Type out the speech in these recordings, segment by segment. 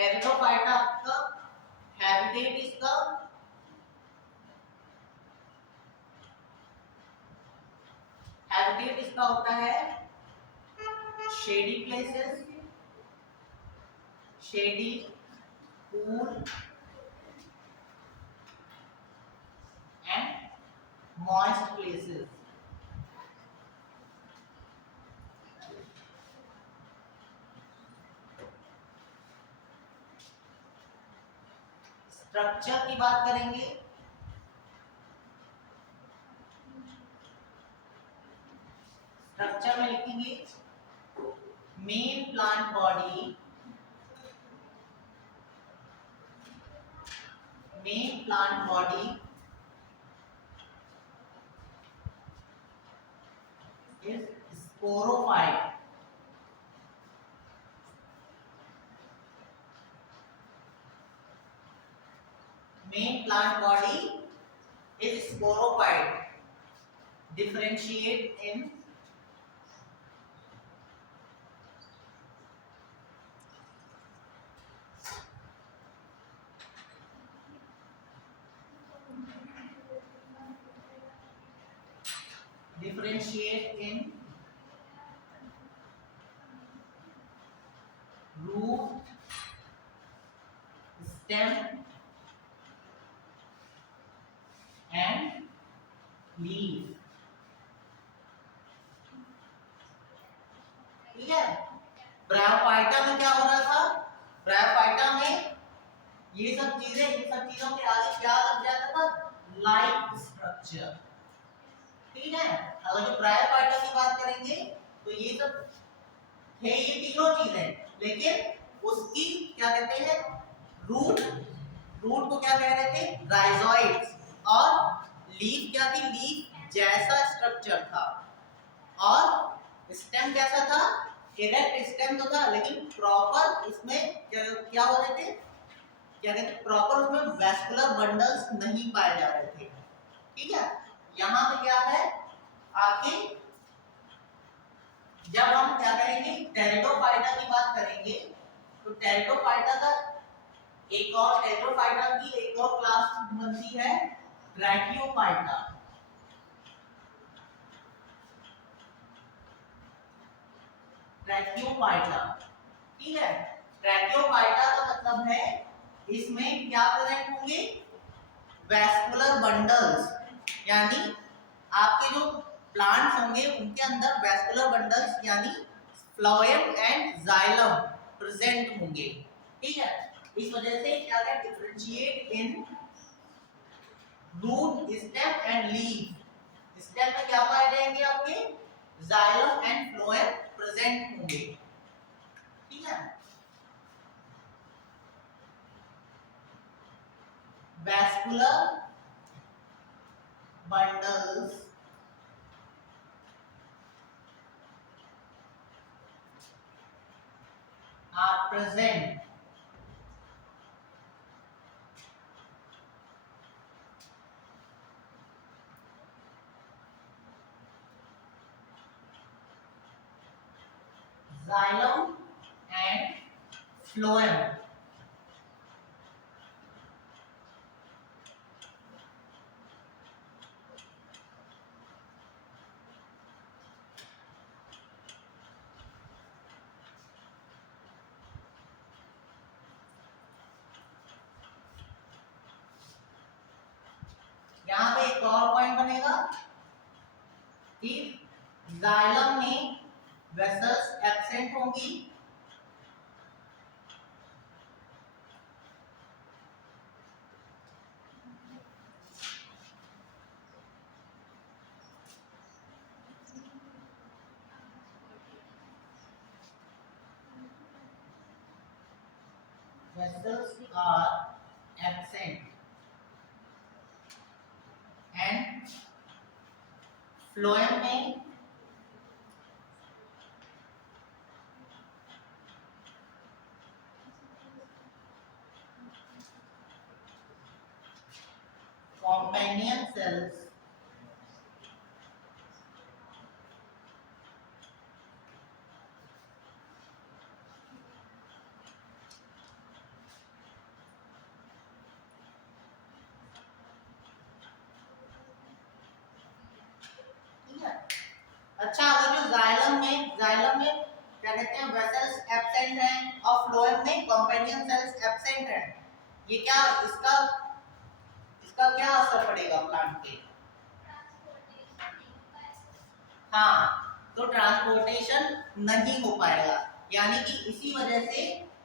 Pteridophyta का habitat इसका होता है shady places, shady, cool and moist places. Structure की बात करेंगे। स्ट्रक्चर में लिखेंगे main plant body, main plant body is sporophyte. Main plant body is sporophyte. Differentiate in root, stem and leaf। ठीक है। ब्रायोफाइटा में क्या हो रहा था? ब्रायोफाइटा में ये सब चीजें, इन सब चीजों के आगे क्या लग जाता था? Like structure. ठीक है। अगर जो ब्रायोफाइटा की बात करेंगे तो ये सब है, ये तीनों चीजें, लेकिन उसकी क्या कहते हैं? रूट, रूट को क्या कह रहे थे? राइजोइड्स। और लीफ क्या थी? लीफ जैसा स्ट्रक्चर था। और स्टेम कैसा था? इरेक्ट स्टेम तो था, लेकिन प्रॉपर इसमें क्या हो रहे थे? क्या कहते हैं? प्रॉपर उसमें वैस्कुलर बंडल्स नहीं पाए जा रहे थे। ठीक है। यहाँ पे क्या है? आगे जब हम क्या करेंगे, टेरिडोफाइटा की बात करेंगे, तो टेरिडोफाइटा का एक और, टेरिडोफाइटा की एक और क्लास बनती है ब्रैकियोफाइटा। ब्रैकियोफाइटा। ठीक है। ब्रैकियोफाइटा का मतलब है इसमें क्या प्रेजेंट होंगे? वैस्कुलर बंडल्स, यानी आपके जो प्लांट्स होंगे उनके अंदर वैस्कुलर बंडल्स यानी फ्लोएम एंड जाइलम प्रेजेंट होंगे। ठीक है। इस वजह से क्या है? Differentiate in root, stem and leaf. Stem में क्या पाए जाएंगे? आपके जाइलम एंड फ्लोएम प्रेजेंट होंगे। ठीक है। Vascular bundles are present xylem and phloem। यहां पे एक और पॉइंट बनेगा कि जाइलम में वेसल्स एब्सेंट होंगी, vessels are absent and phloem में companion cells जाइलम में क्या कहते हैं वेसल्स एब्सेंट हैं और फ्लोएम में कंपेनियन सेल्स एब्सेंट हैं। ये क्या इसका इसका क्या असर पड़ेगा प्लांट पे? हाँ, तो ट्रांसपोर्टेशन नहीं हो पाएगा, यानी कि इसी वजह से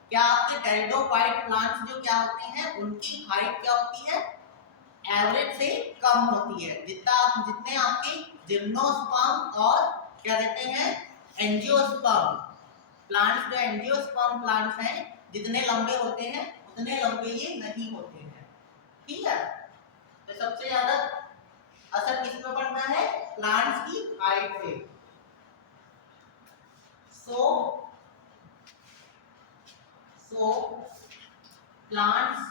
क्या आपके टेरिडोफाइट प्लांट्स जो क्या होते हैं उनकी हाइट क्या होती है एवरेज से कम होती है। जितने आपके जिम्नोस्पर्म और क्या कहते हैं एंजियोस्पर्म प्लांट्स, जो एंजियोस्पर्म प्लांट्स हैं जितने लंबे होते हैं उतने लंबे ये नहीं होते हैं। ठीक है, तो सबसे ज्यादा असर किस पे पड़ता है? प्लांट्स की हाइट पे। So plants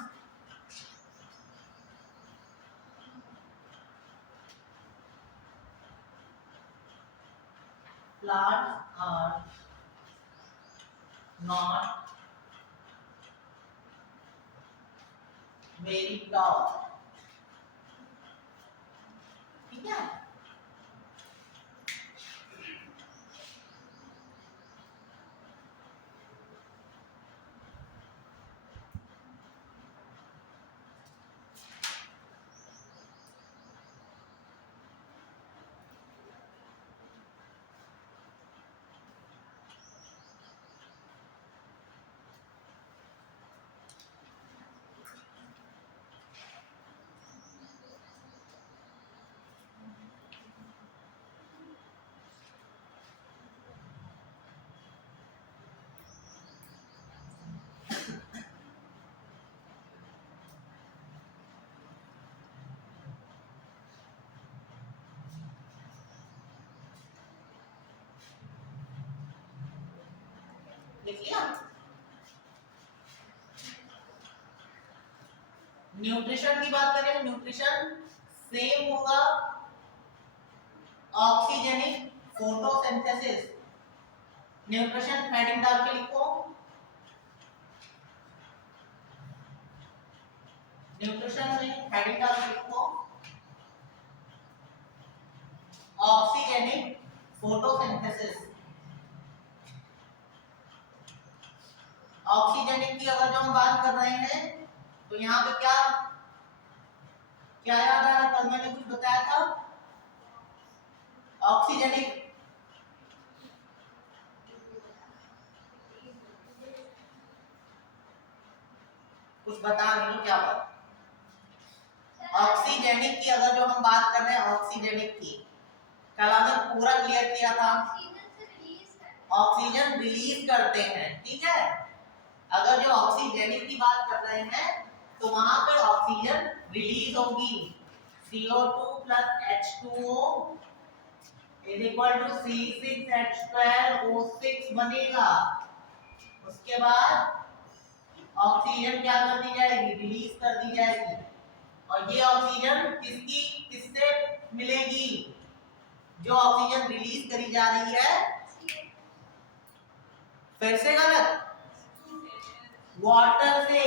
are not very tall। ठीक है, लिख लिया। न्यूट्रिशन की बात करें, न्यूट्रिशन सेम होगा ऑक्सीजनिक फोटोसिंथेसिस। न्यूट्रिशन हेडिंग डाल के लिखो, न्यूट्रिशन में हेडिंग डाल के लिखो ऑक्सीजनिक फोटोसिंथेसिस। ऑक्सीजनिक की अगर जो हम बात कर रहे हैं तो यहाँ पे क्या क्या याद आ रहा है? कल मैंने कुछ बताया था ऑक्सीजनिक कुछ बता रही हूँ क्या बात। ऑक्सीजनिक की अगर जो हम बात कर रहे हैं ऑक्सीजनिक की, कल हमने पूरा क्लियर किया था ऑक्सीजन रिलीज करते हैं। ठीक है, अगर जो ऑक्सीजनिक की बात कर रहे हैं तो वहां पे ऑक्सीजन रिलीज होगी, CO2 plus H2O is equal to C6H12O6 बनेगा। उसके बाद ऑक्सीजन क्या कर दी जाएगी? रिलीज कर दी जाएगी। और ये ऑक्सीजन किससे मिलेगी? जो ऑक्सीजन रिलीज करी जा रही है, फिर से गलत, वाटर से।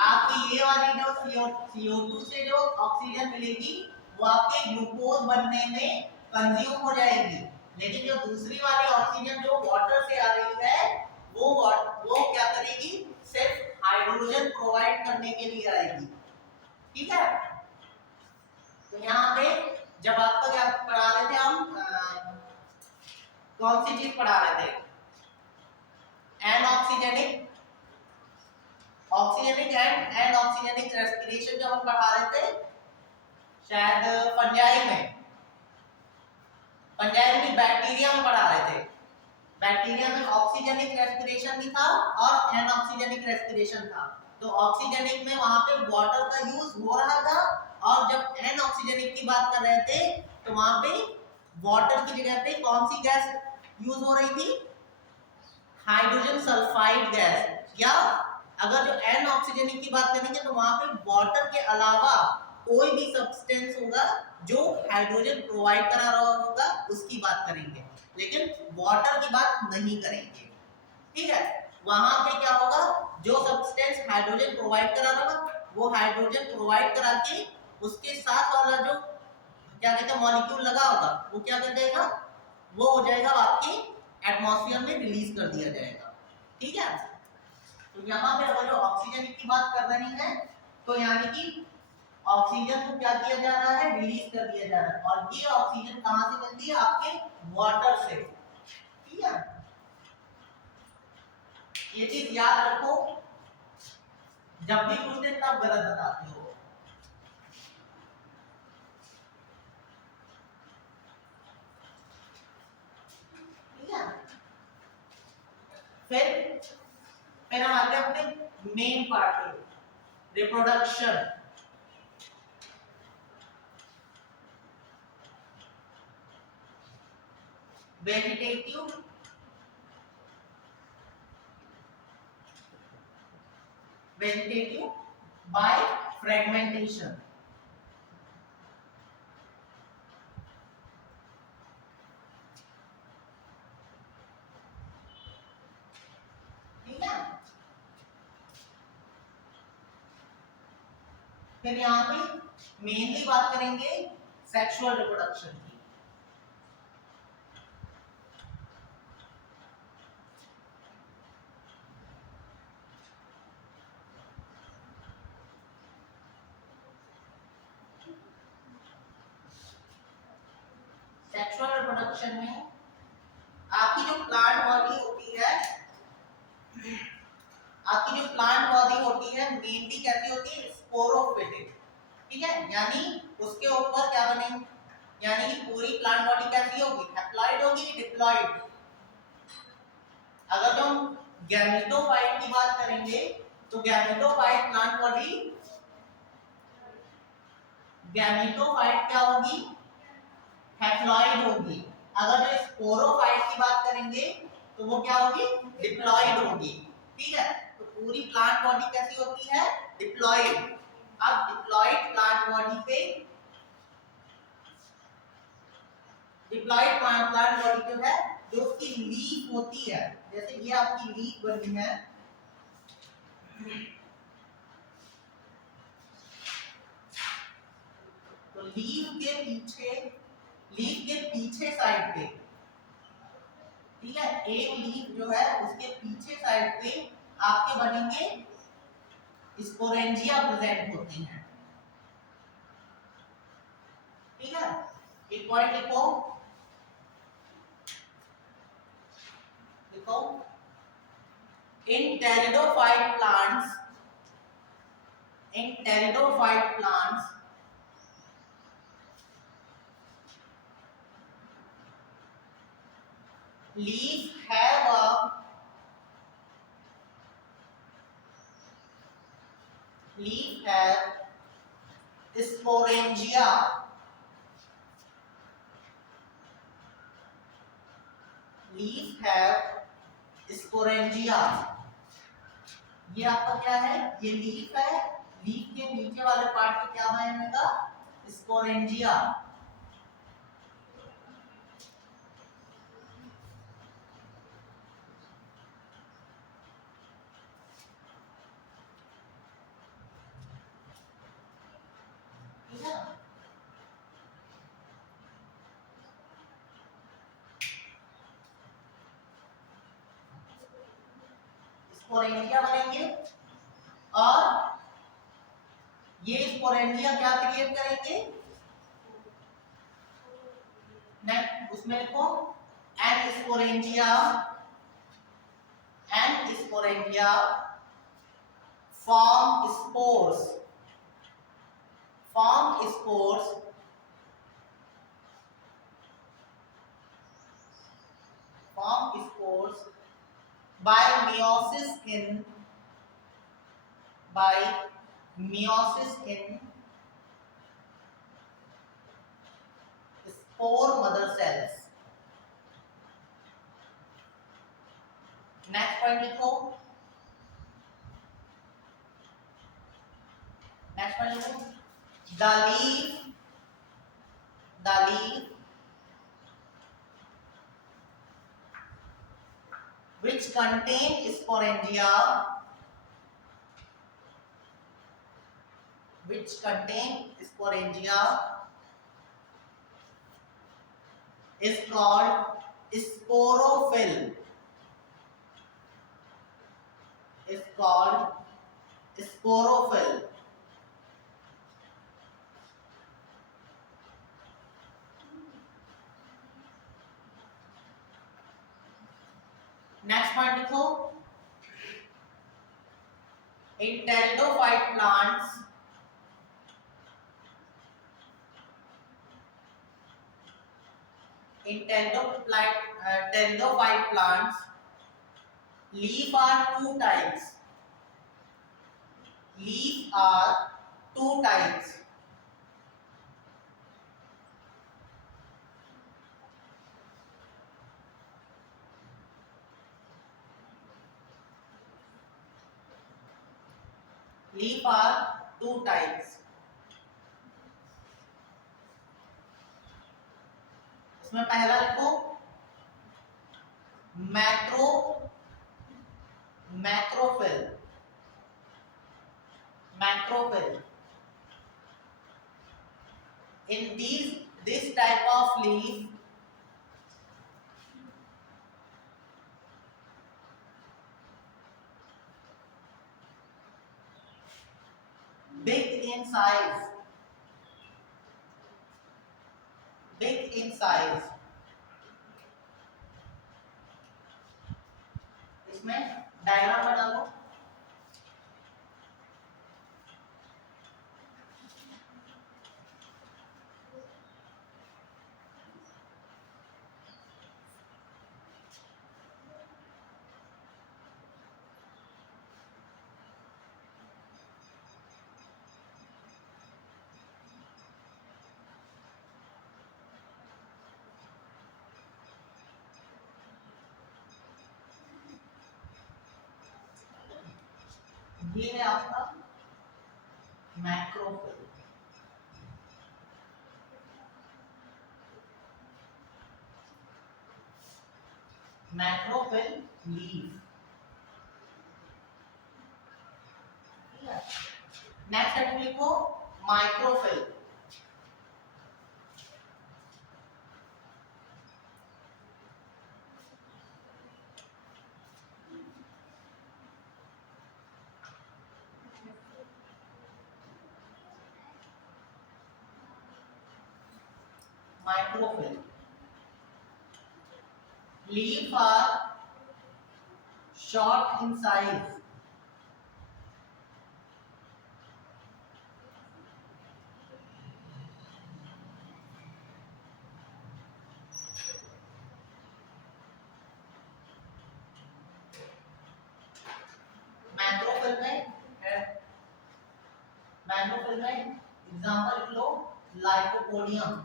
आपकी ये वाली जो CO2 से जो ऑक्सीजन मिलेगी वो आपके ग्लूकोज बनने में कंज्यूम हो जाएगी, लेकिन जो दूसरी वाली ऑक्सीजन जो वाटर से आ रही है वो क्या करेगी? सिर्फ हाइड्रोजन प्रोवाइड करने के लिए आएगी। ठीक है, तो यहाँ पे जब आपको क्या पढ़ा रहे थे हम, कौन सी चीज पढ़ा रहे थे? Anoxygenic oxygenic and oxygenic respiration जब हम पढ़ा रहे थे शायद फंजाई में बैक्टीरिया में पढ़ा रहे थे। बैक्टीरिया में ऑक्सीजनिक रेस्पिरेशन भी था और एनऑक्सीजनिक रेस्पिरेशन था। तो ऑक्सीजनिक में वहां पे वाटर का यूज हो रहा था, और जब एनऑक्सीजनिक की बात कर रहे थे तो वहां पे वाटर की जगह पे कौन सी गैस यूज हो रही थी? Hydrogen sulphide gas. या अगर जो एनऑक्सीजनिक की बात करेंगे तो वहां पे वाटर के अलावा कोई भी सब्सटेंस होगा जो हाइड्रोजन प्रोवाइड करा रहा होगा उसकी बात करेंगे, लेकिन वाटर की बात नहीं करेंगे। ठीक है, वहां पे क्या होगा? जो सब्सटेंस हाइड्रोजन प्रोवाइड करा रहा होगा वो हाइड्रोजन प्रोवाइड करा के उसके साथ वाला जो क्या कहते हैं मॉलिक्यूल लगा होगा वो क्या कर देगा? वो हो जाएगा आपके एटमॉस्फेयर में रिलीज कर दिया जाएगा। ठीक है, तो यहाँ पे अगर जो ऑक्सीजन की बात कर रही है तो यानी कि ऑक्सीजन को क्या किया जा रहा है, रिलीज कर दिया जा रहा है, और ये ऑक्सीजन कहां से मिलती है, आपके वाटर से। ठीक है, ये चीज याद रखो, जब भी पूछते तब गलत बताते हो। ठीक है, फिर हम आते हैं अपने मेन पार्ट पे, रिप्रोडक्शन। Vegetative by fragmentation. ठीक है, फिर यहाँ पे मेनली बात करेंगे सेक्सुअल रिप्रोडक्शन की। सेक्सुअल रिप्रोडक्शन में आपकी जो प्लांट बॉडी होती है, आपकी जो प्लांट बॉडी होती है मेनली कैसी होती है, स्पोरोफिटिक। ठीक है, यानी उसके ऊपर क्या बनेंगे, यानी कि पूरी प्लांट बॉडी कैसी होगी, हैप्लॉइड होगी, डिप्लॉइड। अगर हम गैमेटोफाइट की बात करेंगे तो गैमेटोफाइट प्लांट बॉडी, गैमेटोफाइट क्या होगी, हैप्लॉइड होगी। अगर जो स्पोरोफाइट की बात करेंगे तो वो क्या होगी, डिप्लॉइड होगी। ठीक है, तो पूरी प्लांट बॉडी कैसी होती है, डिप्लॉइड। अब डिप्लॉइड प्लांट बॉडी पे, डिप्लॉइड प्लांट बॉडी जो है, जो उसकी लीफ होती है, जैसे ये आपकी लीफ बनी है, तो लीफ के पीछे साइड पे, ठीक है, एक लीफ जो है उसके पीछे साइड पे आपके बनेंगे स्पोरेंजिया प्रेजेंट होती हैं। ठीक है, एक पॉइंट लिखो, देखो, in pteridophyte plants leaves have sporangia, leaves have sporangia। ये आपका क्या है, ये लीफ है, लीफ के नीचे वाले पार्ट को क्या बनेगा, स्पोरेंजिया। स्पोरेंजिया बनेंगे, और ये स्पोरेंजिया क्या क्रिएट करेंगे, नेक्स्ट उसमें लिखो, and sporangia form spores by meiosis in spore mother cells। Next point लिखो, the leaf which contain sporangia is called Sporophyll is called sporophyll. Next point देखो, in pteridophyte plants pteridophyte plants leaf are two types. Leaf are two types. Leaf are two types. इसमें पहला लिखो macrophyll. In this type of leaf, big in size. इसमें diagram बना लो। ये है आपका मैक्रोफिल। मैक्रोफिल leaf. Next heading लिखो माइक्रोफिल। Microphil. Leaf are short in size. मैक्रोफिल में एग्जांपल लिख लो लाइकोपोडियम।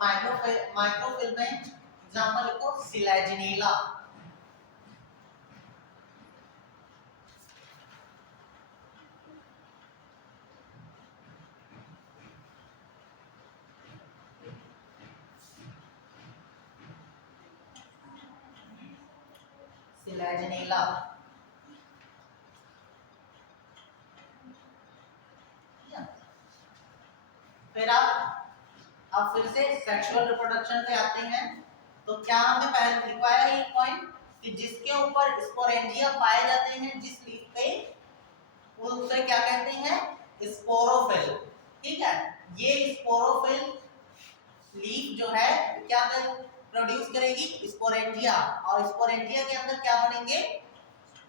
माइक्रोफिल में एग्जांपल लिखो सिलेजिनेला। सिलेजिनेला। फिर अब फिर से सेक्सुअल रिप्रोडक्शन पे आते हैं। तो क्या हमने पहले लिखवाया है एक पॉइंट कि जिसके ऊपर स्पोरेंजिया पाए जाते हैं जिस लीफ पे, उसे क्या कहते हैं, स्पोरोफिल। ठीक है। ये स्पोरोफिल लीफ जो है क्या प्रोड्यूस करेगी, स्पोरेंजिया, और स्पोरेंजिया के अंदर क्या बनेंगे,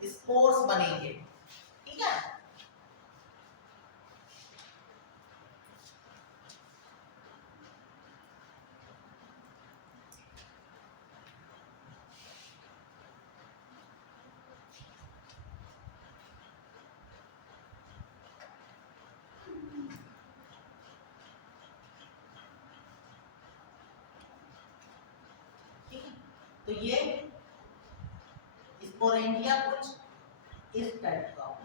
स्पोर्स बनेंगे। ठीक है, तो ये स्पोरेंजिया कुछ इस टाइप का होगा।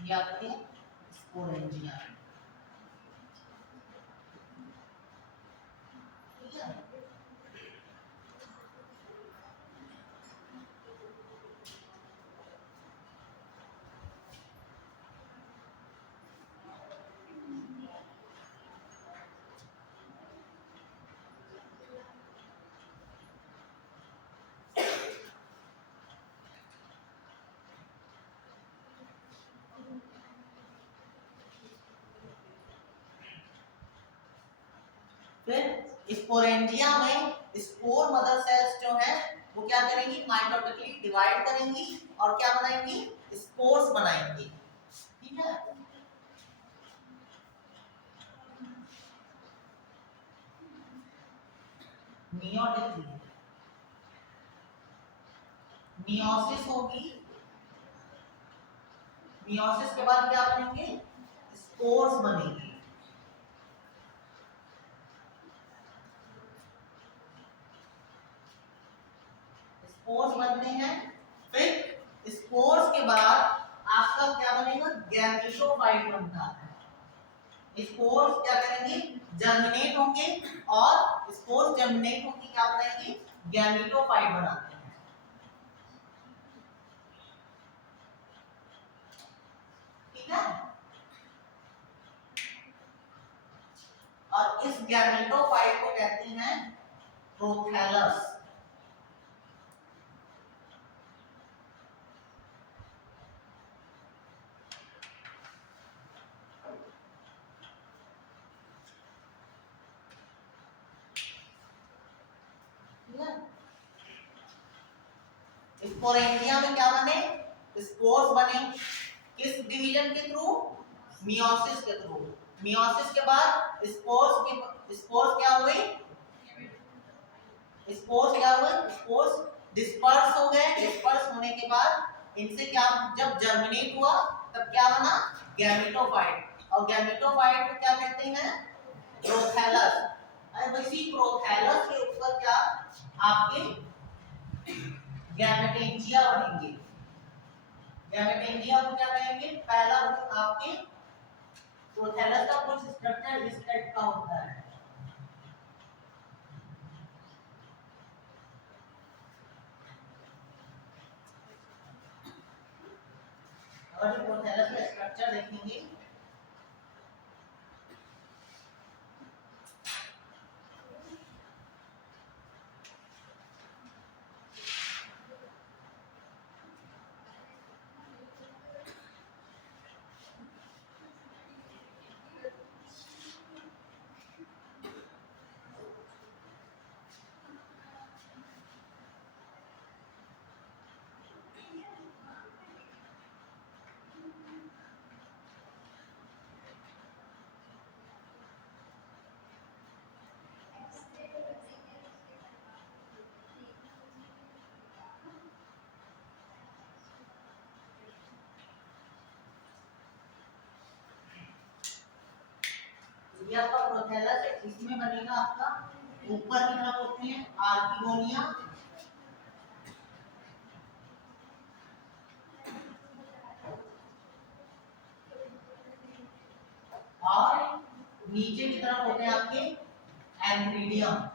ये आपके स्पोरेंजिया। ठीक है, फिर स्पोरेंजिया में स्पोर मदर सेल्स जो है वो क्या करेंगी, माइटोटिकली डिवाइड करेंगी और क्या बनाएंगी, स्पोर्स बनाएंगी। ठीक है, मियोसिस होगी, मियोसिस के बाद क्या बनेंगे, स्पोर्स बनेंगे। स्पोर्स बनते हैं, फिर स्पोर्स के बाद आपका क्या बनेगा, गैमेटोफाइट बनता है। स्पोर्स क्या करेंगे, जर्मिनेट होंगे, और स्पोर्स जर्मिनेट होंगे क्या बनाएंगे, गैमेटोफाइट बनाते हैं। ठीक है, और इस गैमेटोफाइट को कहते हैं प्रोथैलस। स्पोरेंजिया में क्या बने, स्पोर्स बने, किस डिवीजन के थ्रू, मियोसिस के थ्रू। मियोसिस के बाद स्पोर्स क्या हुए, स्पोर्स डिस्पर्स हो गए। डिस्पर्स होने के बाद इनसे क्या, जब जर्मिनेट हुआ तब क्या बना, गैमेटोफाइट, और गैमेटोफाइट को क्या कहते हैं, प्रोथैलस। और इसी प्रोथैलस के ऊपर क्या आपके गैमेटेंजिया बनेंगे। गैमेटेंजिया को क्या कहेंगे, पहला आपके प्रोथैलस का कुछ स्ट्रक्चर इस टाइप का होता है। और प्रोथैलस का स्ट्रक्चर देखेंगे, ये आपका प्रोथैलस है, इसमें बनेगा आपका ऊपर की तरफ होते हैं आर्किगोनिया, नीचे की तरफ होते हैं आपके एंथ्रीडियम,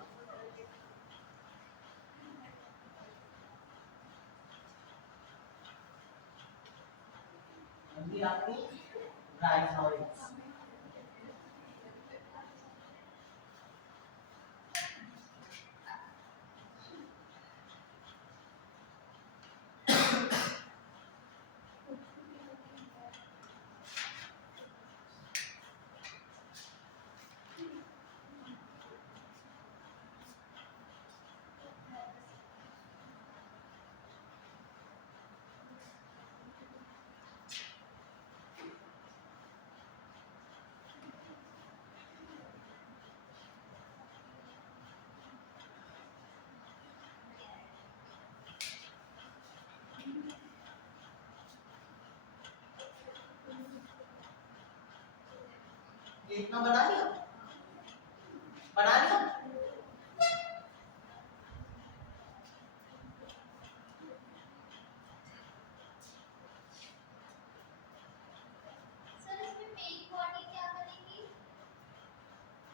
ये आपके राइजोइड्स। ये इतना बना लिया, बना लिया।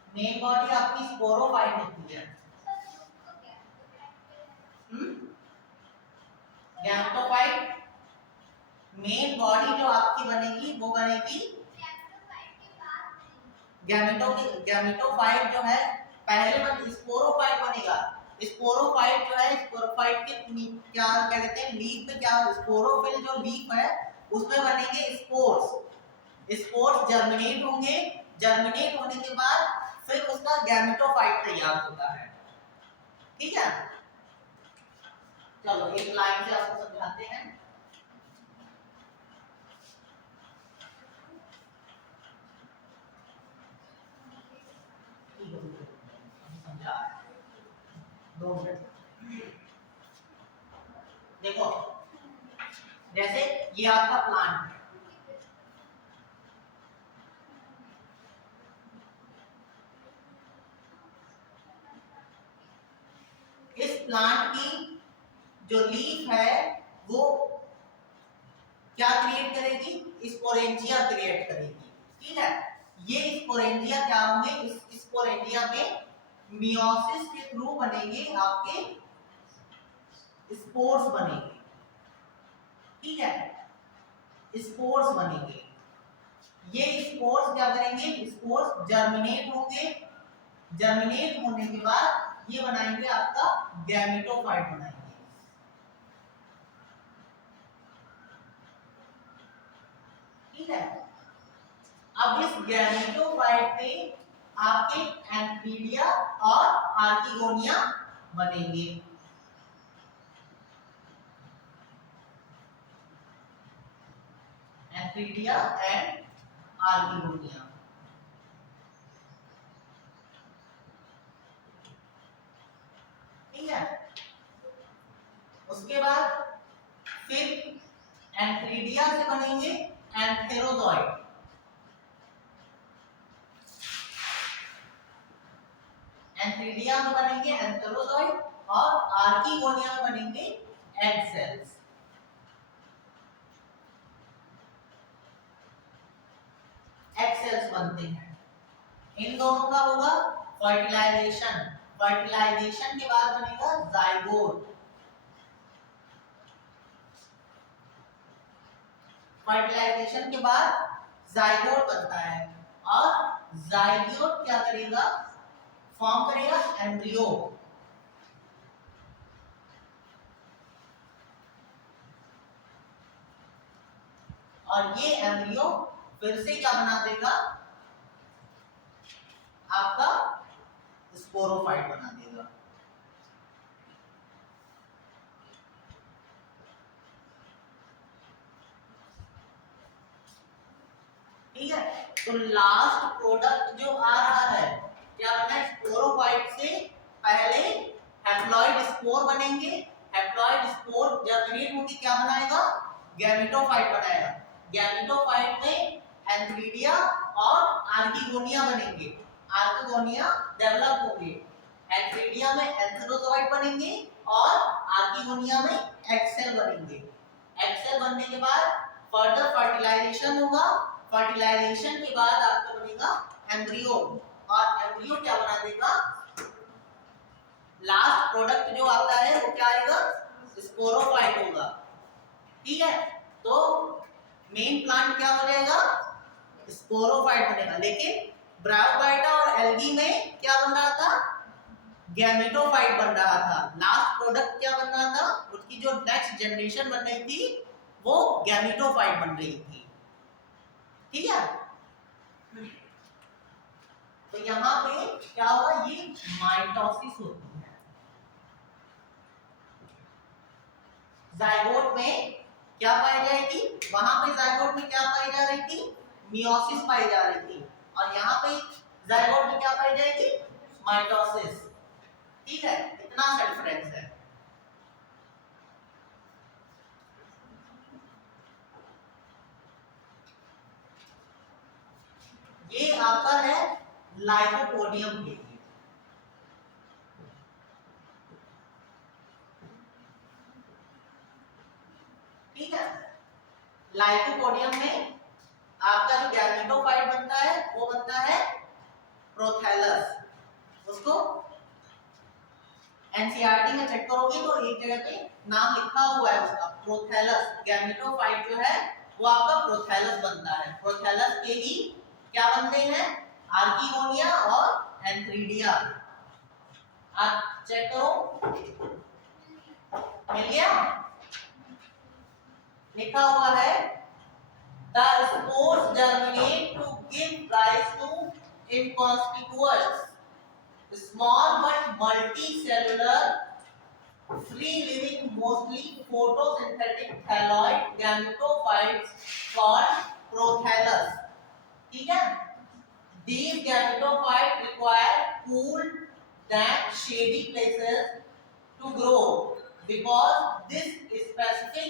मेन बॉडी आपकी स्पोरोफाइट होती है, गैमेटोफाइट। मेन बॉडी जो आपकी बनेगी वो बनेगी गैमेटोफाइट जो है पहले स्पोरोफाइट बनेगा। स्पोरोफाइट जो है, स्पोरोफाइट के क्या कहते हैं, लीफ में क्या, स्पोरोफिल जो लीफ है उसमें बनेंगे स्पोर्स। स्पोर्स जर्मिनेट होंगे, जर्मिनेट होने के बाद फिर उसका गैमेटोफाइट तैयार होता है। ठीक है, चलो एक लाइन से आपको समझाते हैं। समझा, 2 मिनट। देखो जैसे ये आपका प्लांट है, इस प्लांट की जो लीफ है वो क्या क्रिएट करेगी, स्पोरेंजिया क्रिएट करेगी। ठीक है, ये स्पोरेंजिया क्या होंगे, इस स्पोरेंजिया में मियोसिस के थ्रू बनेंगे आपके स्पोर्स बनेंगे। ठीक है, स्पोर्स बनेंगे। ये स्पोर्स क्या करेंगे, स्पोर्स जर्मिनेट होंगे, जर्मिनेट होने के बाद ये बनाएंगे आपका गैमेटोफाइट बनाएंगे। ठीक है, अब इस गैमेटोफाइट पे आपके एंथीरिया और आर्किगोनिया बनेंगे। एंथीरिया एंड आर्किगोनिया। ठीक है, उसके बाद फिर एंथीरिया से बनेंगे एंथेरोजॉइड। एंथीरिया में बनेंगे एंथेरोजॉइड और आर्किगोनिया में बनेंगे एग सेल्स। एग सेल्स बनते हैं, इन दोनों का होगा फर्टिलाइजेशन। फर्टिलाइजेशन के बाद बनेगा जाइगोट। फर्टिलाइजेशन के बाद जाइगोट बनता है और जाइगोट क्या करेगा, फॉर्म करेगा एम्ब्रियो। और ये एम्ब्रियो फिर से क्या बना देगा, आपका स्पोरोफाइट बना देगा। ठीक है, तो लास्ट प्रोडक्ट जो आ रहा है क्या बना है, स्पोरोफाइट से पहले हैप्लॉइड स्पोर बनेंगे। हैप्लॉइड स्पोर जर्मिनेट होकर क्या बनाएगा, गैमेटोफाइट बनाएगा। गैमेटोफाइट में एंथीरिया और आर्किगोनिया बनेंगे, आर्किगोनिया डेवलप होंगे। एंथीरिया में एंथेरोजॉइड बनेंगे और आर्किगोनिया में एग सेल बनेंगे। एग सेल बनने के बाद फर्दर फर्टिलाइजेशन होगा। फर्टिलाइजेशन के बाद आपका बनेगा एम्ब्रियो, और एम्ब्रियो क्या बना देगा, लास्ट प्रोडक्ट जो आता है वो क्या आएगा, स्पोरोफाइट होगा। ठीक है, तो मेन प्लांट क्या हो जाएगा, स्पोरोफाइट बनेगा। लेकिन ब्रायोफाइटा और एल्गी में क्या बन रहा था, गैमेटोफाइट बन रहा था। लास्ट प्रोडक्ट क्या बन रहा था, उसकी जो नेक्स्ट जनरेशन बन रही थी वो गैमेटोफाइट बन रही थी। ठीक है, तो यहाँ पे क्या होगा, ये माइटोसिस होती है। जाइगोट में क्या पाई जाएगी, वहां पे जाइगोट में क्या पाई जा रही थी, मियोसिस पाई जा रही थी, और यहाँ पे जाइगोट में क्या पाई जाएगी, माइटोसिस। ठीक है, इतना सा डिफरेंस है। ये आपका है लाइकोपोडियम के लिए। ठीक है, लाइकोपोडियम में आपका जो गैमेटोफाइट बनता है वो बनता है प्रोथैलस। उसको एनसीईआरटी में चेक करोगे तो एक जगह पे नाम लिखा हुआ है उसका, प्रोथैलस। गैमेटोफाइट जो है वो आपका प्रोथैलस बनता है। प्रोथैलस के ही क्या बनते हैं, आर्किगोनिया और एंथ्रीडिया। आप चेक करो, मिल गया, लिखा हुआ है the spores germinate to give rise to inconspicuous small but multicellular free living mostly photosynthetic thalloid gametophytes called prothallus. ठीक है, these gametophytes require cool damp shady places to grow because this specific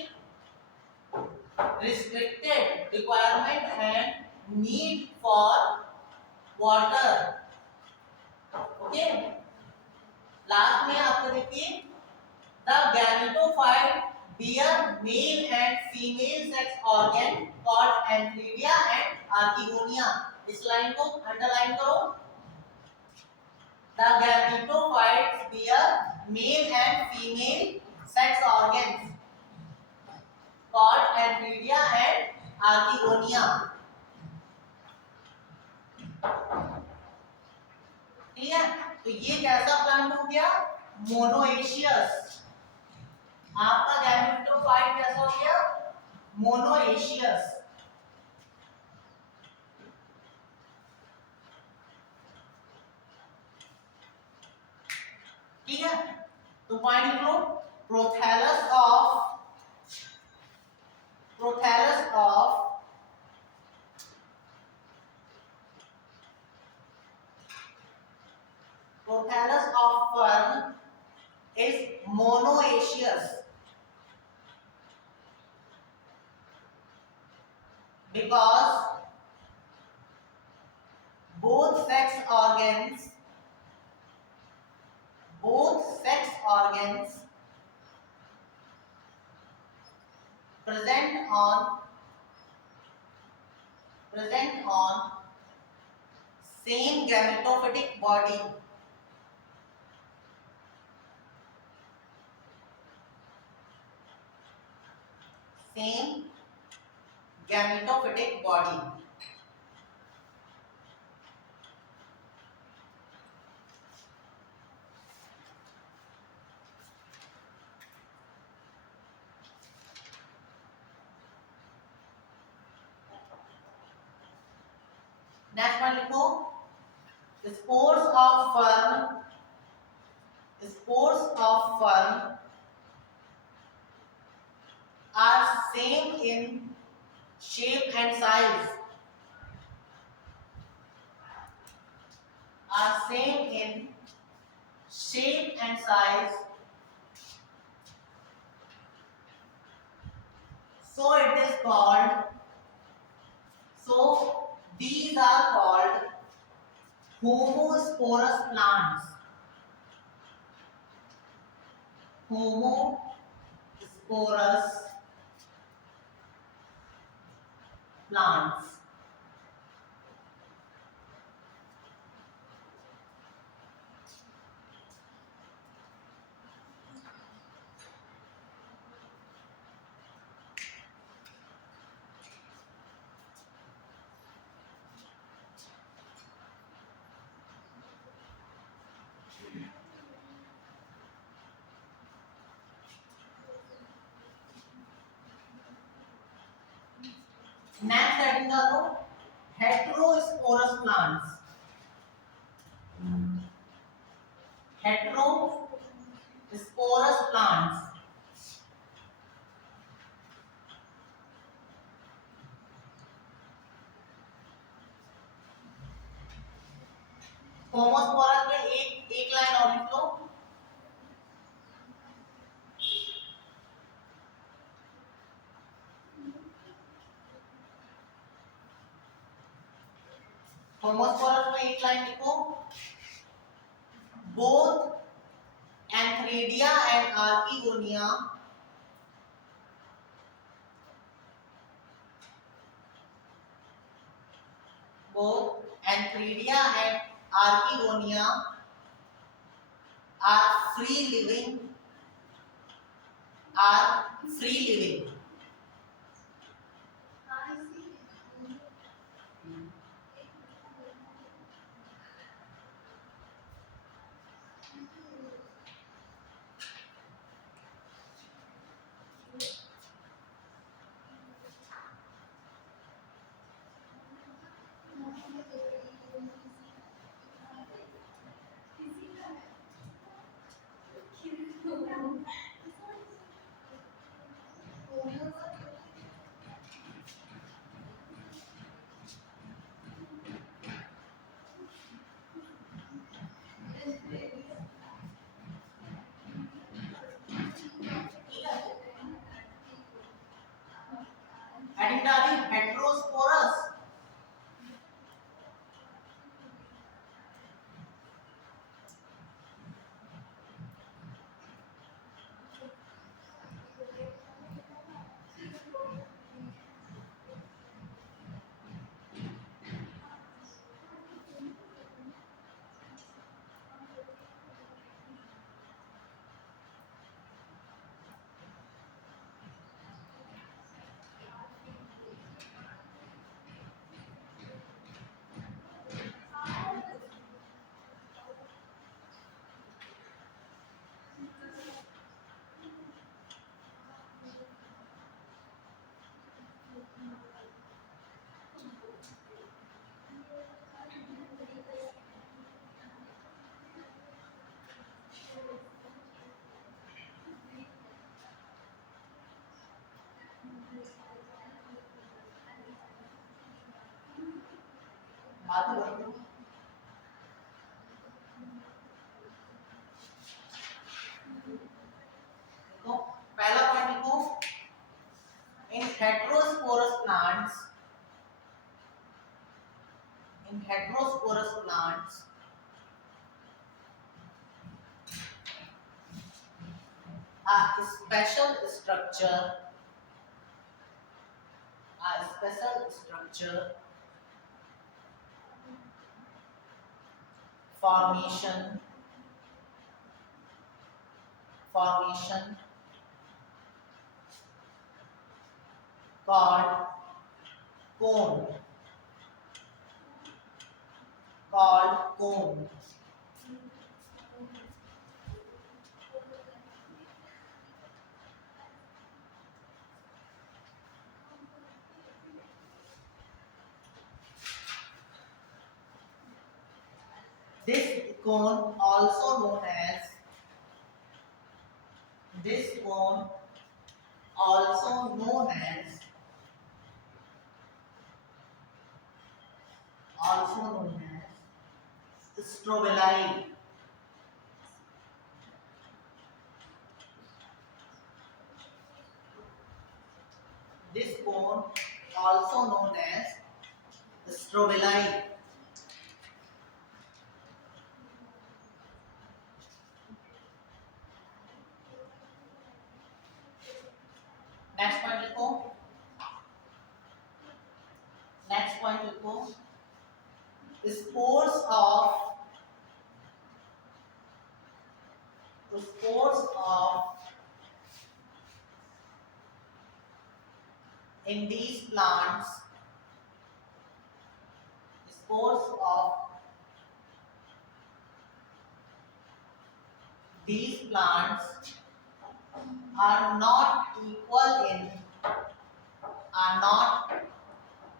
restricted requirement and need for water. Okay, last में आपको देखिए, the gametophyte bear male and female sex organ called antheridia and archegonia. इस line को underline करो, the gametophytes bear male and female sex organs called antheridia and archegonia. ठीक है, तो ये कैसा प्लांट हो गया, मोनोएशियस। आपका गैमेटोफाइट कैसा हो गया, मोनोएशियस। ठीक है, तो पॉइंट लिख लो, prothallus of fern is monoecious because both sex organs present on same gametophytic body. Same gametophytic body. Next one लिखो, spores of fern are same in shape and size. So it is called, so these are called homosporous plants. Homosporous plants. Next heading डालो heterosporous plants. Heterosporous plants homosporous में एक एक line और लिख लो। Homosporous में एक line लिखो। Both antheridia and archegonia are free living are free living heading डाली हेटेरोस्पोरस। तो पहला पॉइंट लिखो in heterosporous plants a special structure formation called cone. This cone also known as strobili. This cone also known as strobili. Next point लिखो spores of in these plants spores of these plants are not equal in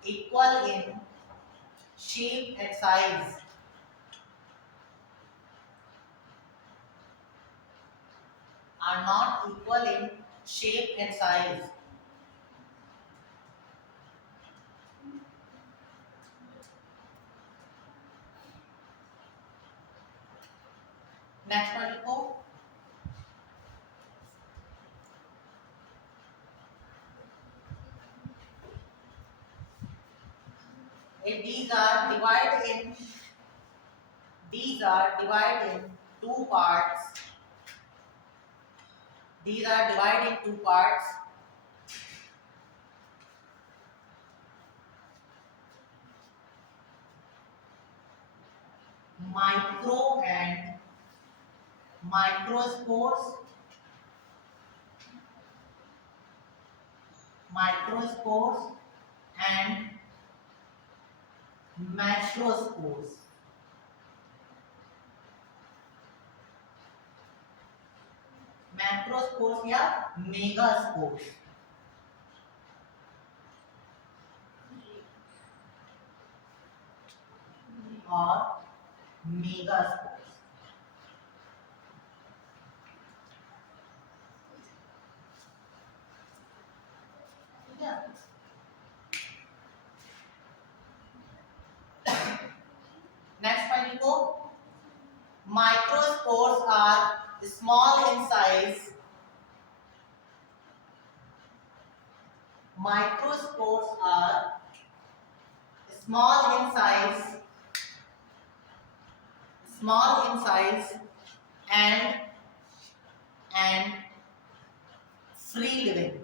equal in shape and size. Are not equal in shape and size. Next one लिखो. If these are divided in two parts. These are divided in two parts. Micro and microspores. Microspores and macrospores. Macrospores या megaspores. और megaspores. Next one लिखो. Microspores are small in size. Microspores are small in size. Small in size and free living.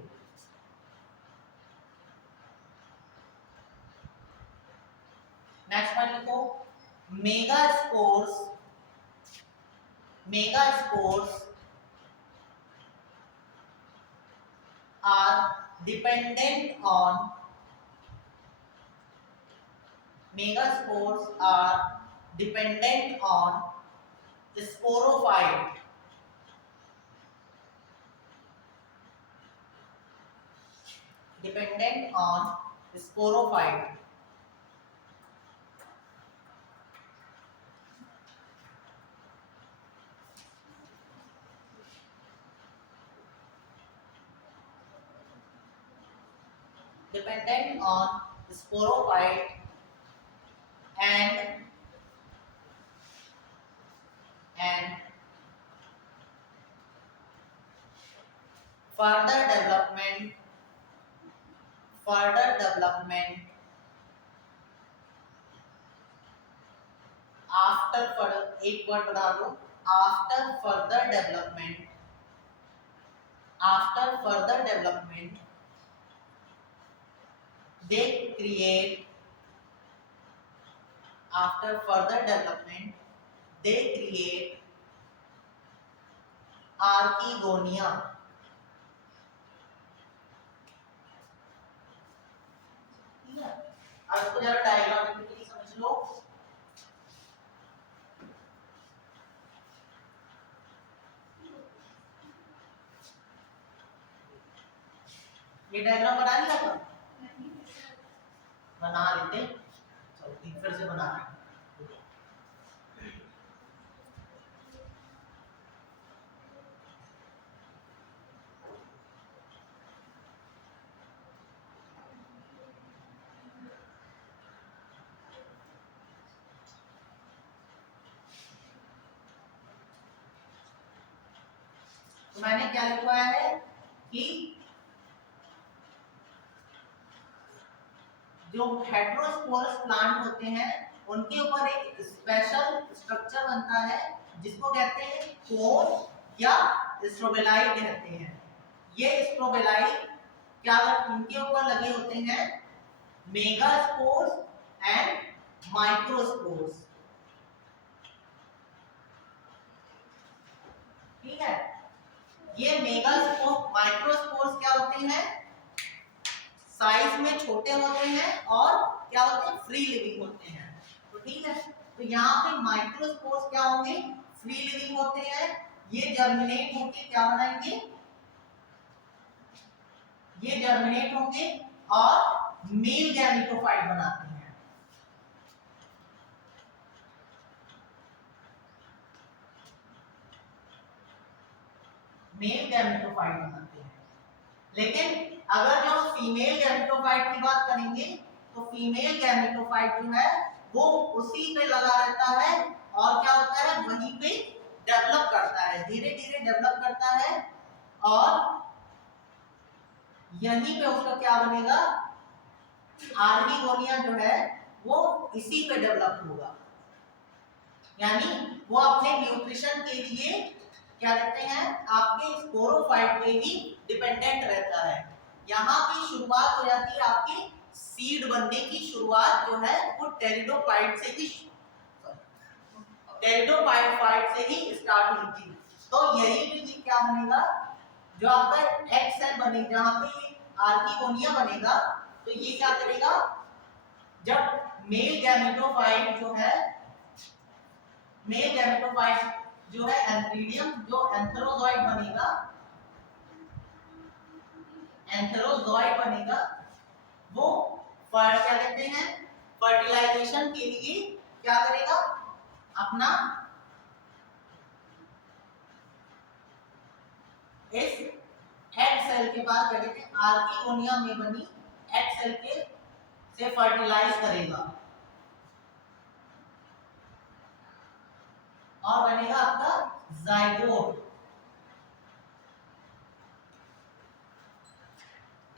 Next one लिखो. Megaspores are dependent on sporophyte. Dependent on sporophyte. Dependent on sporophyte and further development एक word बढ़ा दो. After further development they create archegonia. ठीक है. अब इसको जरा diagrammatically समझ लो. ये डायग्राम बना लिया था. बना लेते. चलो फिर से बना लेते. तो मैंने क्या लिखवाया है कि जो हेटेरोस्पोरस प्लांट होते हैं उनके ऊपर एक स्पेशल स्ट्रक्चर बनता है जिसको कहते हैं कोन या स्ट्रोबेलाई कहते हैं. ये स्ट्रोबेलाई क्या इनके ऊपर लगे होते हैं मेगास्पोर्स एंड माइक्रोस्पोर्स. ठीक है. ये मेगास्पोर्स माइक्रोस्पोर्स क्या होते हैं साइज में छोटे होते हैं और क्या होते हैं फ्री लिविंग होते हैं. तो ठीक है. तो यहाँ पे माइक्रोस्पोर्स क्या होंगे फ्री लिविंग होते हैं. ये जर्मिनेट होके क्या बनाएंगे ये जर्मिनेट होंगे और मेल गैमेटोफाइट बनाते हैं। मेल गैमेटोफाइट बनाते हैं। लेकिन अगर जो फीमेल गैमेटोफाइट की बात करेंगे तो फीमेल गैमेटोफाइट जो है वो उसी पे लगा रहता है और क्या होता है वहीं पे डेवलप करता है, धीरे धीरे डेवलप करता है और यहीं पे उसका क्या बनेगा, आर्किगोनिया जो है वो इसी पे डेवलप होगा। यानी वो अपने न्यूट्रिशन के लिए क्या कहते हैं आपके स्पोरोफाइट पे ही डिपेंडेंट रहता है। यहाँ की शुरुआत हो जाती है आपकी सीड बनने की शुरुआत जो है वो टेरिडोफाइट से ही स्टार्ट हुई थी। तो यही भी क्या बनेगा, जो आपका एग सेल बनेगा जहाँ पे आर्किगोनिया बनेगा, तो ये क्या करेगा, जब मेल गैमेटोफाइट जो है एंथ्रीडियम जो एंथेरोजोइड बनेगा वो क्या कहते हैं फर्टिलाइजेशन के लिए क्या करेगा, अपना इस एग सेल के बाद क्या कहते हैं आर्किगोनिया में बनी एग सेल के से फर्टिलाइज करेगा और बनेगा आपका जाइगोट।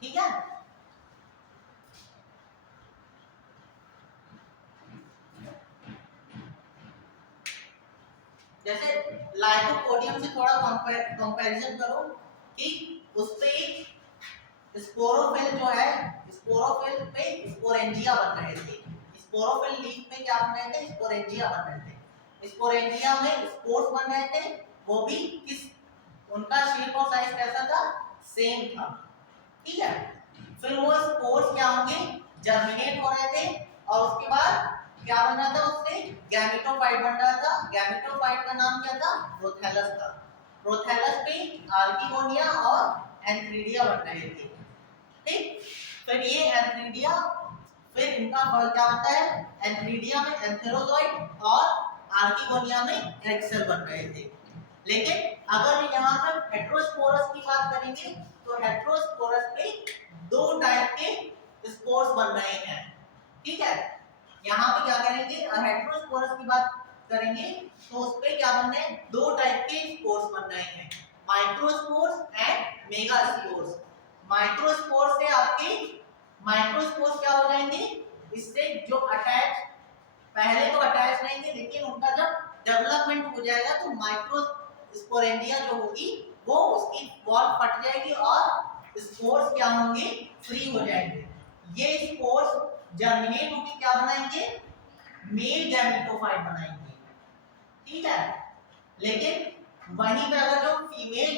ठीक है, जैसे लाइकोपोडियम से थोड़ा कंपैरिजन करो कि उस पे स्पोरोफिल जो है स्पोरोफिल पे स्पोरेंजिया बन रहे थे, स्पोरोफिल लीफ में क्या बन रहे थे, स्पोरेंजिया बन रहे थे। स्पोरेंजिया में स्पोर्स बन रहे थे, वो भी किस उनका शेप और साइज कैसा था, सेम था। ठीक है, फिर वो स्पोर्स क्या होंगे, जर्मिनेट हो रहे थे और उसके बाद क्या बन रहा था, उससे गैमेटोफाइट बन रहा था। गैमेटोफाइट का नाम क्या था, प्रोथैलस था। प्रोथैलस पे आर्किगोनिया और एंथ्रीडिया बन रहे थे। ठीक, फिर ये एंथ्रीडिया, फिर इनका फल क्या होता है, एंथ्रीडिया में एंथेरोजोइड और आर्किगोनिया में एग सेल बन रहे थे। लेकिन अगर यहाँ पर हेटेरोस्पोरस की बात करेंगे तो हेटेरोस्पोरस पे दो टाइप के स्पोर्स बन रहे हैं। ठीक है, यहाँ पे क्या करेंगे, हेटेरोस्पोरस की बात करेंगे तो उस पे क्या बन रहे हैं, दो टाइप के स्पोर्स बन रहे हैं, माइक्रोस्पोर्स एंड मेगास्पोर्स। माइक्रोस्पोर्स से आपके माइक्रोस्पोर्स क्या हो जाएंगे, इससे जो अटैच पहले तो अटैच रहेंगे लेकिन उनका जब डेवलपमेंट हो जाएगा तो माइक्रोस्पोरेंजिया जो होगी वो उसकी वॉल फट जाएगी और स्पोर्स क्या होंगे, फ्री हो जाएंगे। ये स्पोर्स जर्मिनेट होकर क्या बनाएंगे, मेल गैमेटोफाइट बनाएंगे। ठीक है, लेकिन वहीं पे अगर जो फीमेल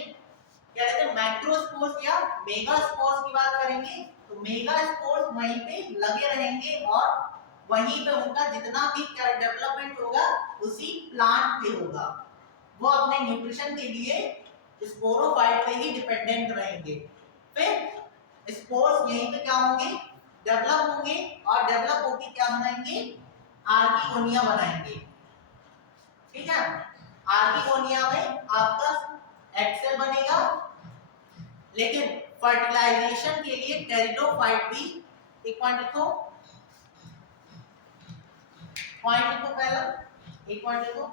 क्या कहते हैं मैक्रोस्पोर्स या मेगास्पोर्स की बात करेंगे तो मेगास्पोर्स वहीं पे लगे रहेंगे और वहीं पे उनका जितना भी डेवलपमेंट होगा उसी प्लांट पे होगा। वो अपने न्यूट्रिशन के लिए स्पोरोफाइट पे ही डिपेंडेंट रहेंगे। फिर स्पोर्स यहीं पे क्या होंगे, डेवलप होंगे और डेवलप होकर क्या बनाएंगे, आर्किगोनिया बनाएंगे। ठीक है, आर्किगोनिया में आपका एग सेल बनेगा, लेकिन फर्टिलाइजेशन के लिए टेरिडोफाइट भी, एक पॉइंट लिखो, पहला एक पॉइंट लिखो,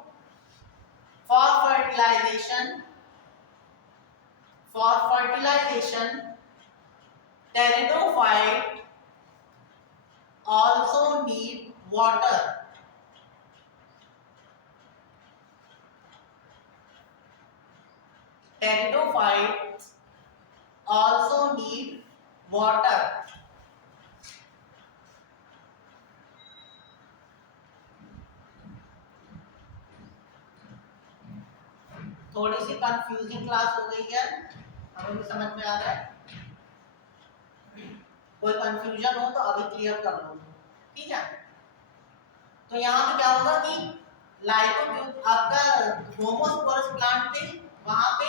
for fertilisation pteridophyte also need water. Pteridophytes also need water. थोड़ी सी कंफ्यूजिंग क्लास हो गई है, हमें भी समझ में आ रहा है, कोई कंफ्यूजन हो तो अभी क्लियर कर लो। ठीक है, तो यहाँ पे क्या होगा कि लाइको जो आपका होमोस्पोरस प्लांट थे वहां पे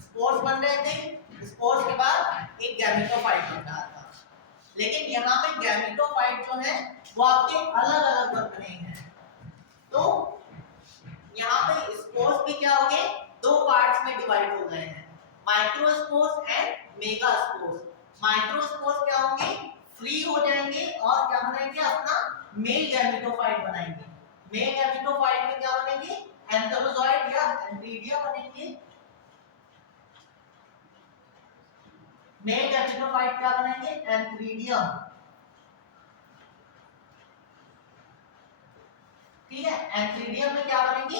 स्पोर्स बन रहे थे, स्पोर्स के बाद एक गैमेटोफाइट बन रहा था। लेकिन यहाँ पे गैमेटोफाइट जो है वो आपके अलग अलग बन रहे हैं। तो यहाँ पे स्पोर्स भी क्या हो गए, दो पार्ट्स में डिवाइड हो गए हैं, माइक्रोस्पोर्स एंड मेगास्पोर्स। माइक्रोस्पोर्स क्या होंगे, फ्री हो जाएंगे और क्या बनाएंगे, अपना मेल गैमेटोफाइट बनाएंगे। मेल गैमेटोफाइट में क्या बनेंगे, एंथेरोजॉइड या एंथीरिया बनेंगे। मेल गैमेटोफाइट क्या बनाएंगे, एंथीरियम। ठीक है, एंथीरियम में क्या बनेंगे,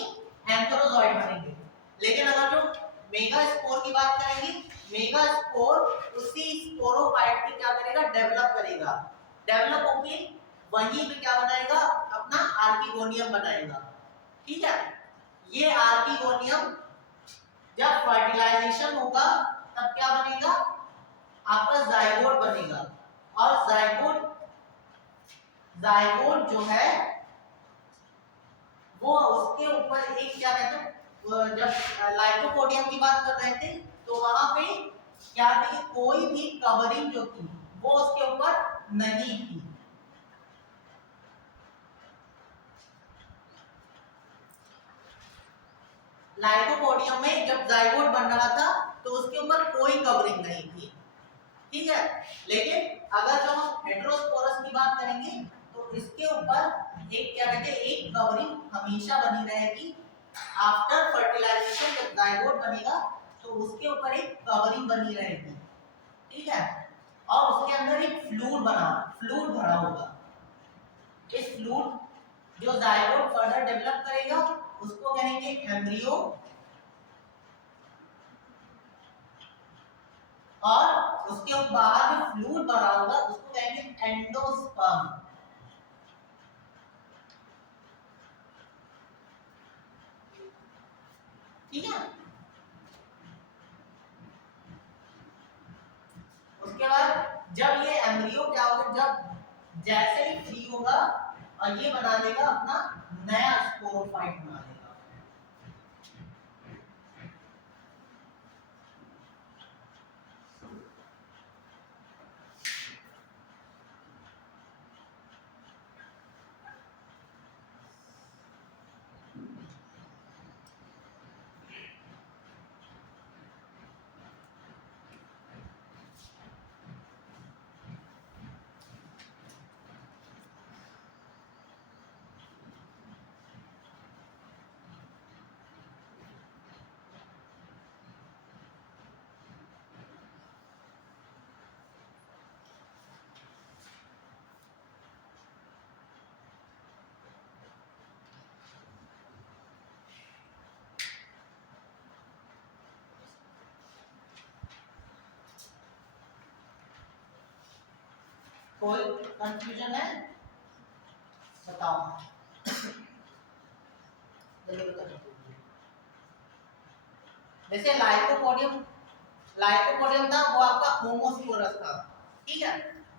एंथेरोजॉइड बनेंगे। लेकिन अगर जो मेगास्पोर की बात करेंगे, मेगास्पोर उसी स्पोरोफाइट में क्या करेगा, डेवलप करेगा। डेवलप होके वहीं पे क्या बनाएगा, अपना आर्किगोनियम बनाएगा। ठीक है, ये आर्किगोनियम जब फर्टिलाइजेशन होगा तब क्या बनेगा, आपका जाइगोट बनेगा। और जाइगोट जाइगोट जो है वो उसके ऊपर एक क्या कहते हैं, जब लाइकोपोडियम की बात कर रहे थे तो वहां पे क्या थी, कोई भी कवरिंग जो थी वो उसके ऊपर नहीं थी। लाइकोपोडियम में जब जाइगोट बन रहा था तो उसके ऊपर कोई कवरिंग नहीं थी। ठीक है, लेकिन अगर जो हम हेटेरोस्पोरस की बात करेंगे तो इसके ऊपर एक क्या कहते हैं, एक कवरिंग हमेशा बनी रहेगी। आफ्टर फर्टिलाइजेशन जब जाइगोट बनेगा तो उसके ऊपर एक कवरिंग बनी रहेगी। ठीक है, और उसके अंदर एक फ्लूइड भरा होगा। इस फ्लूइड जो जाइगोट फर्दर डेवलप करेगा उसको कहेंगे एम्ब्रियो, और उसके बाहर जो फ्लूइड भरा होगा उसको कहेंगे एंडोस्पर्म। ठीक है, उसके बाद जब ये एम्ब्रियो क्या होगा, जब जैसे ही फ्री होगा और ये बना देगा अपना नया स्पोरोफाइट बना देगा। कोई कंफ्यूजन है, बताओ। जैसे लाइकोपोडियम था वो आपका होमोस्पोरस था। ठीक है,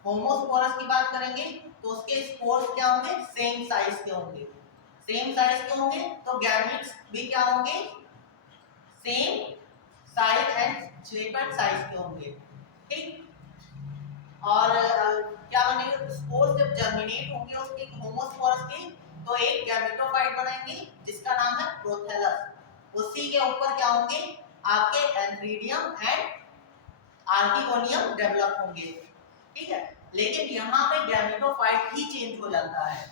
होमोस्पोरस की बात करेंगे तो उसके स्पोर्स क्या होंगे, सेम साइज के होंगे। सेम साइज के होंगे तो गैमेट्स भी क्या होंगे, same size and shape and size के होंगे। ठीक, और क्या बनेगा, स्पोर्स जब जर्मिनेट होंगे उसके होमोस्पोरस के तो एक गैमेटोफाइट बनाएंगे जिसका नाम है प्रोथेलस। उसी के ऊपर क्या होंगे, आपके एंथ्रीडियम एंड आर्किगोनियम डेवलप होंगे। ठीक है, लेकिन यहाँ पे गैमेटोफाइट ही चेंज हो जाता है।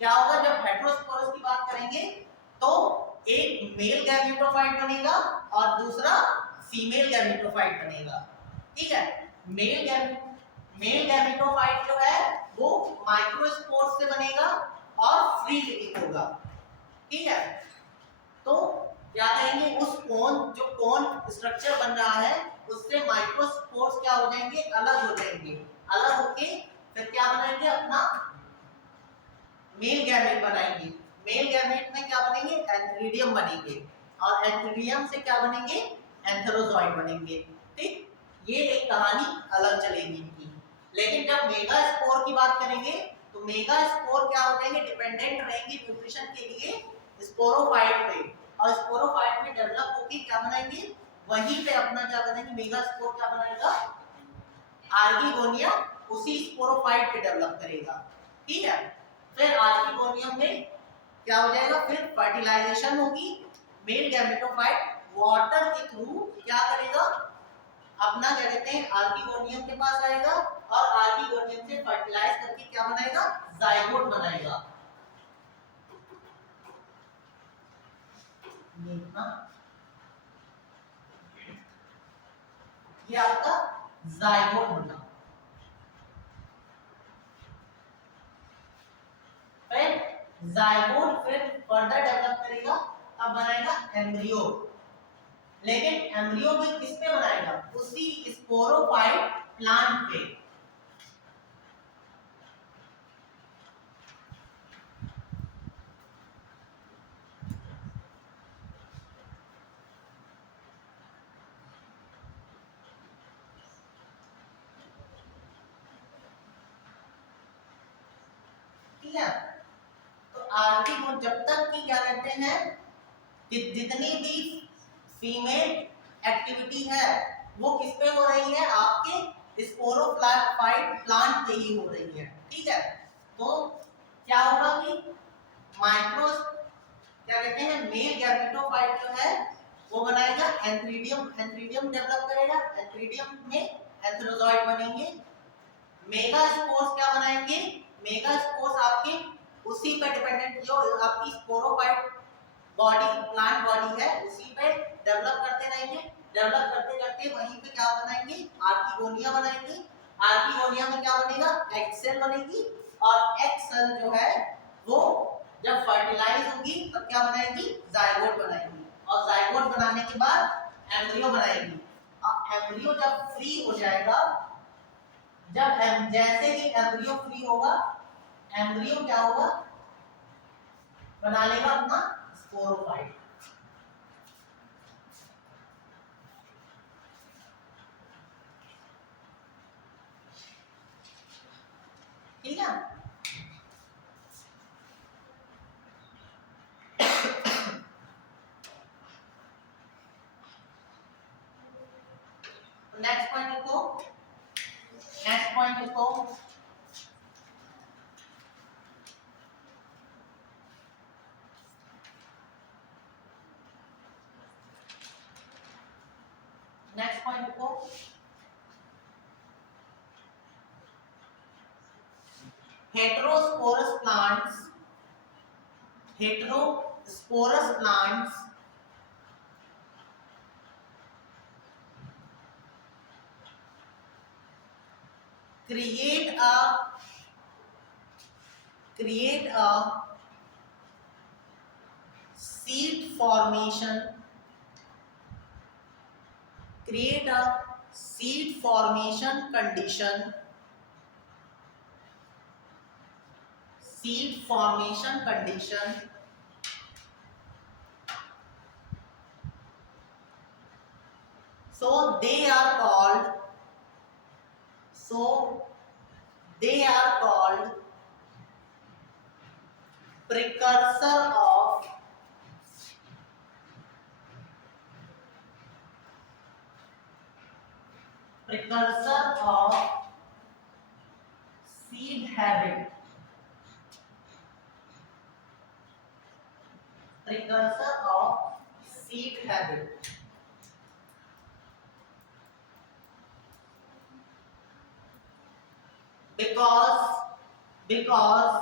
क्या होगा, जब हेटेरोस्पोरस की बात करेंगे तो एक मेल गैमेटोफाइट बनेगा और दूसरा फीमेल गैमेटोफाइट बनेगा। ठीक है, मेल गैमेटोफाइट जो है वो माइक्रोस्पोर से बनेगा और फ्री लिविंग होगा। ठीक है, तो क्या कहेंगे, उस जो कोन स्ट्रक्चर बन रहा है उससे माइक्रोस्पोर्स क्या हो जाएंगे, अलग हो जाएंगे। अलग होके फिर क्या बनाएंगे, अपना मेल गैमेट बनाएंगे। मेल गैमेट में क्या बनेंगे, एंथ्रीडियम बनेंगे, और एंथ्रीडियम से क्या बनेंगे, एंथेरोजॉइड बनेंगे। ठीक, ये एक कहानी अलग चलेगी इनकी। लेकिन जब मेगास्पोर की बात करेंगे तो मेगास्पोर क्या हो जाएंगे, डिपेंडेंट रहेंगे न्यूट्रिशन के लिए स्पोरोफाइट पे, और स्पोरोफाइट में डेवलप होगी क्या बनाएंगे, वहीं पे अपना क्या बनेंगे, मेगास्पोर क्या बनाएगा, आर्किगोनिया उसी स्पोरोफाइट पे डेवलप करेगा। ठीक है, फिर आर्किगोनियम में क्या हो जाएगा, फिर फर्टिलाइजेशन होगी, मेल गैमेटोफाइट वाटर के थ्रू क्या करेगा, अपना क्या कहते हैं आर्किगोनियम के पास आएगा और आर्किगोनियम से फर्टिलाइज करके क्या बनाएगा, जाइगोट बनाएगा। ये आपका जाइगोट बना। फिर जाइगोट फिर फर्दर डेवलप करेगा, अब बनाएगा एम्ब्रियो। लेकिन एम्ब्रियो भी किस पे बनाएगा, उसी स्पोरोफाइट प्लांट पे। ठीक है, तो आर्किगोन जब तक की क्या कहते हैं कि जितनी भी फीमेल एक्टिविटी है वो किस पे हो रही है, आपके स्पोरोफाइट प्लांट पे ही हो रही है। ठीक है, तो क्या होगा कि माइक्रो क्या कहते हैं मेल गैमेटोफाइट जो है वो बनाएगा एंथ्रीडियम, एंथ्रीडियम डेवलप करेगा, एंथ्रीडियम में एंथ्रोजॉइड बनेंगे। मेगास्पोर्स क्या बनाएंगे, मेगास्पोर्स आपके उसी पे डिपेंडेंट जो आपकी स्पोरोफाइट बॉडी प्लांट बॉडी है उसी पे डेवलप करते रहेंगे। डेवलप करते करते वहीं पे क्या बनाएंगे, आर्किगोनिया बनाएंगे। आर्किगोनिया में क्या बनेगा, एग सेल बनेगी और एग सेल जो है वो जब फर्टिलाइज होगी तब क्या बनाएगी, जाइगोट बनाएगी और जाइगोट बनाने के बाद एम्ब्रियो बनाएगी। और एम्ब्रियो जब फ्री हो जाएगा, जब जैसे ही एम्ब्रियो फ्री होगा, एम्ब्रियो क्या होगा, बना लेगा अपना स्पोरोफाइट। ठीक है, नेक्स्ट पॉइंट लिखो, नेक्स्ट पॉइंट लिखो, नेक्स्ट पॉइंट लिखो, heterosporous plants, heterosporous plants create a seed formation, create a seed formation condition, seed formation condition so they are called, so they are called precursor of, precursor of seed habit, precursor of seed habit। because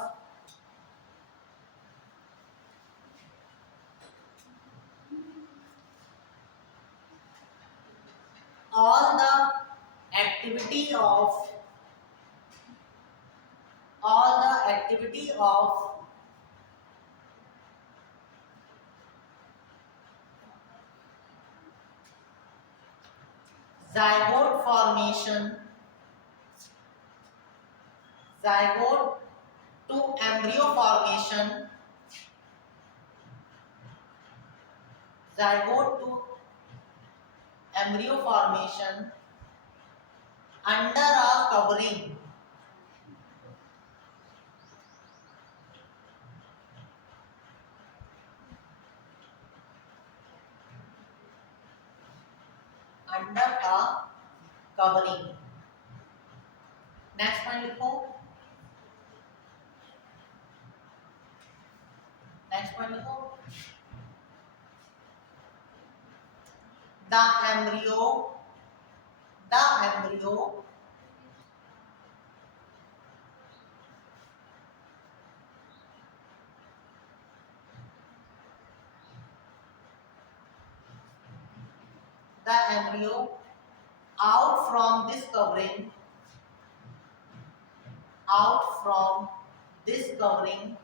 all the activity of, all the activity of zygote formation, zygote to embryo formation, zygote to embryo formation under a covering, under a covering। Next point लिखो, next point लिखो, the embryo, the embryo the embryo out from this covering, out from this covering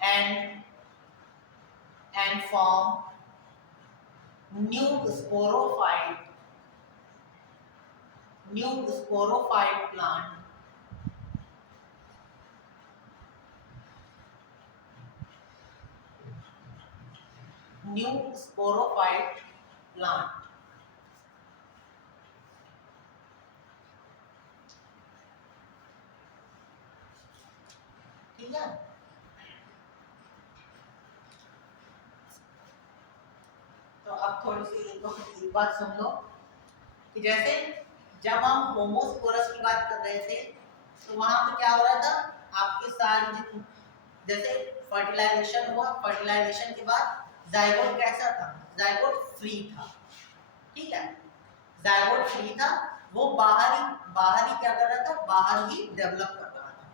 and form new sporophyte, new sporophyte plant, new sporophyte plant. ठीक है, तो अब थोड़ी सी एक बात सुन लो कि जैसे जब हम होमोस्पोरस की बात कर रहे थे तो वहां पे क्या हो रहा था, आपके सारे जैसे फर्टिलाइजेशन हुआ, फर्टिलाइजेशन के बाद जाइगोट कैसा था, जाइगोट फ्री था, ठीक है, जाइगोट फ्री था, वो बाहर ही क्या कर रहा था, बाहर ही डेवलप कर रहा था,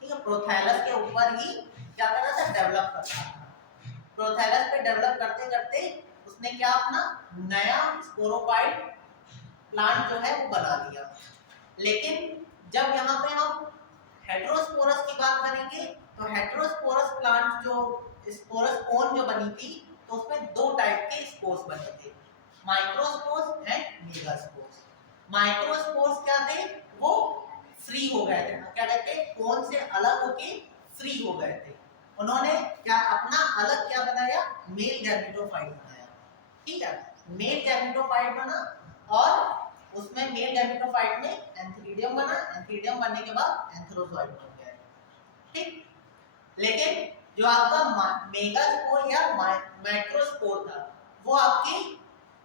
ठीक है, प्रोथैलस के ऊपर ही क्या कर रहा था, डेवलप कर रहा था। प्रोथैलस पे डेवलप करते करते उसने क्या अपना नया स्पोरोफाइट प्लांट जो है वो बना दिया। लेकिन जब यहाँ पे हम हेटेरोस्पोरस की बात करेंगे तो हेटेरोस्पोरस प्लांट जो स्पोरस कोन जो बनी थी तो उसमें दो टाइप के स्पोर्स बने थे, माइक्रोस्पोर्स एंड मेगास्पोर्स। माइक्रोस्पोर्स क्या थे, वो फ्री हो गए थे, क्या कहते हैं, कोन से अलग होके फ्री हो गए थे, उन्होंने क्या अपना अलग क्या बनाया, मेल गैमेटोफाइट बनाया, ठीक है, मेल गैमेटोफाइट बना और उसमें मेल गैमेटोफाइट में एंथीरिडियम बना, एंथीरिडियम बनने के बाद एंथेरोजोइड बन गया, ठीक। लेकिन जो आपका मेगास्पोर या माइक्रोस्पोर था वो आपकी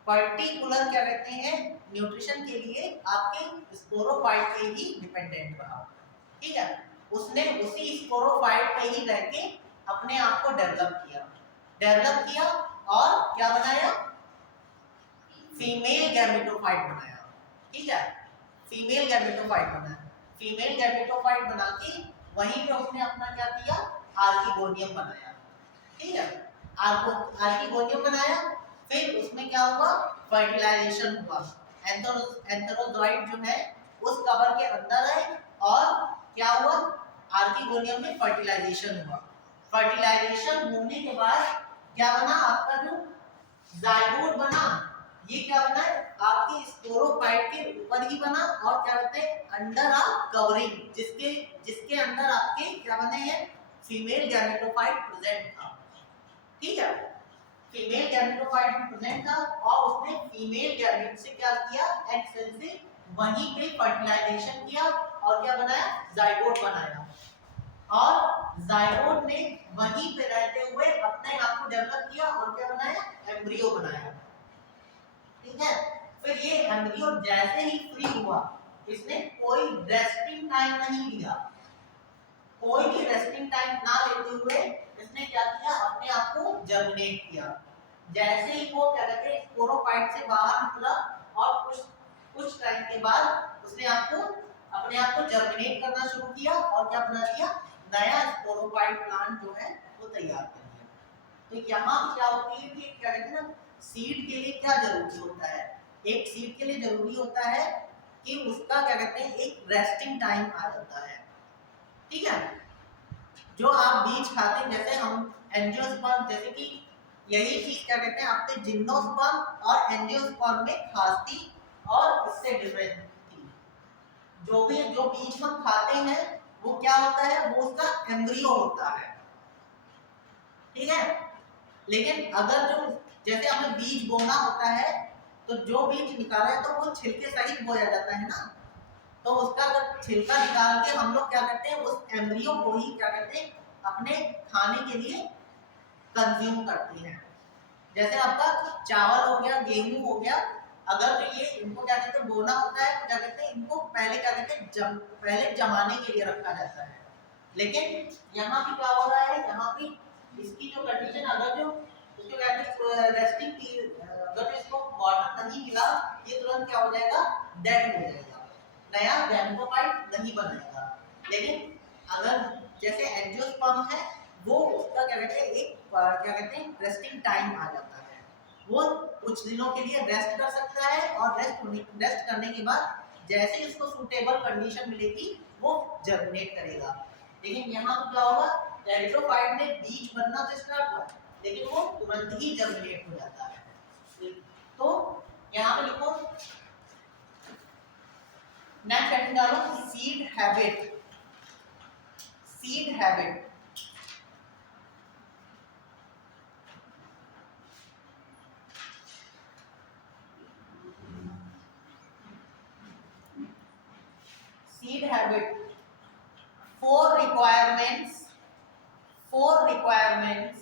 पर्टिकुलर क्या कहते हैं न्यूट्रिशन के लिए आपके स्पोरोफाइट पे ही डिपेंडेंट रहा, ठीक है, उसने उसी स्पोरोफाइट पे ही रह के अपने आप को डेवलप किया और क्या बनाया, फीमेल गैमेटोफाइट बनाया, ठीक है, फीमेल गैमेटोफाइट बनाया, फीमेल गैमेटोफाइट बना के वहीं पे उसने अपना क्या किया, आर्किगोनियम बनाया, ठीक है, आर्किगोनियम बनाया, फिर उसमें क्या हुआ, फर्टिलाइजेशन हुआ, एंथेरोजोइड जो है उस कवर के अंदर आए और क्या हुआ, आर्किगोनियम में फर्टिलाइजेशन हुआ, फर्टिलाइजेशन होने के बाद क्या बना, आपका जो जाइगोट बना, ये क्या बना है, आपके स्पोरोफाइट के ऊपर ही बना और क्या कहते हैं अंडर आ कवरिंग, जिसके अंदर आपके क्या बने हैं, फीमेल गैमेटोफाइट प्रेजेंट था, ठीक है, फीमेल गैमेटोफाइट प्रेजेंट था और उसने फीमेल गैमेट से क्या किया, एग सेल से वहीं पे फर्टिलाइजेशन किया और क्या बनाया, जाइगोट बनाया, और जाइगोट ने वहीं पे रहते हुए अपने आप को डेवलप किया और क्या बनाया, एम्ब्रियो बनाया, ठीक है। फिर ये एम्ब्रियो जैसे ही फ्री हुआ, इसने कोई रेस्टिंग टाइम नहीं लिया, कोई भी रेस्टिंग टाइम ना लेते हुए इसने क्या किया, अपने आप को जर्मिनेट किया, जैसे ही वो क्या कहते हैं स्पोरोफाइट से बाहर निकला और कुछ टाइम के बाद उसने अपने आप को जर्मिनेट करना शुरू किया और क्या बना दिया, नया स्पोरोफाइट प्लांट जो है वो तैयार कर दिया। तो यहाँ क्या होती है कि क्या कहते हैं ना, सीड के लिए क्या जरूरी होता है, एक सीड के लिए जरूरी होता है कि उसका क्या कहते हैं एक रेस्टिंग टाइम आ जाता है, ठीक है, जो आप बीज खाते हैं, जैसे हम एंजियोस्पर्म, जैसे कि यही चीज क्या कहते हैं आपके जिम्नोस्पर्म और एंजियोस्पर्म में खास थी और इससे डिफरेंट थी, जो बीज हम खाते हैं वो क्या होता है, वो उसका एम्ब्रियो होता है, ठीक है, लेकिन अगर जो जैसे हमें बीज बोना होता है तो जो बीज निकाला है तो वो छिलके सहित बोया जाता है ना, तो उसका अगर छिलका निकाल के हम लोग क्या करते हैं उस एम्ब्रियो को ही क्या करते हैं अपने खाने के लिए कंज्यूम करते हैं। जैसे आपका चावल हो गया, गेहूं हो गया, अगर तो ये इनको क्या कहते हैं बोना होता है तो क्या कहते हैं इनको पहले क्या कहते हैं पहले जमाने के लिए रखा जाता है। लेकिन यहाँ पे क्या हो रहा है, यहाँ पे इसकी जो कंडीशन अगर जो उसको क्या कहते हैं रेस्टिंग पीरियड, अगर इसको वाटर नहीं मिला ये तुरंत क्या हो जाएगा, डेड हो जाएगा, नया गैमेटोफाइट नहीं बनेगा। लेकिन अगर जैसे एंजियोस्पर्म है वो उसका क्या कहते हैं एक क्या कहते हैं रेस्टिंग टाइम आ जाता है, वो कुछ दिनों के लिए रेस्ट कर सकता है और रेस्ट करने के बाद जैसे ही उसको सूटेबल कंडीशन मिलेगी वो जर्मिनेट करेगा। लेकिन यहाँ तो क्या होगा, टेरिडोफाइट में बीज बनना तो स्टार्ट हुआ लेकिन वो तुरंत ही जर्मिनेट हो जाता है। तो यहाँ पे लिखो नेक्स्ट हेडिंग डालो seed habit. Seed habit seed habit, four requirements four requirements